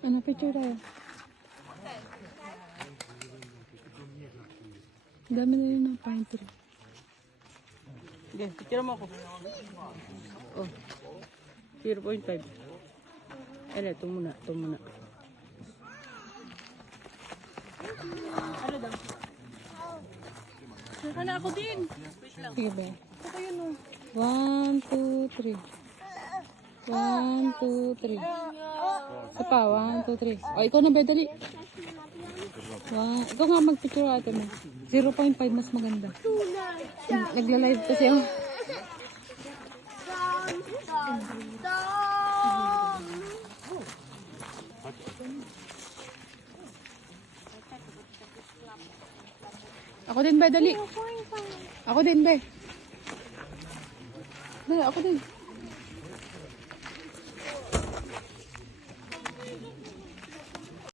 Ano picture tayo? Dami na yun ng pine tree. Okay, picture mo ako. Oh. 0.5. Ano, ito muna, ito muna. Ano daw? Saka na ako din. Wait lang. Sige ba? Ito yun oh. 1, 2, 3. 1, 2, 3. Isa pa, 1, 2, 3. O, ikaw na ba, dali. Ikaw nga mag-picture ate mo. 0.5 mas maganda. Nagla-live kasi ako. Ako din ba, dali. Ako din ba. Dali, ako din.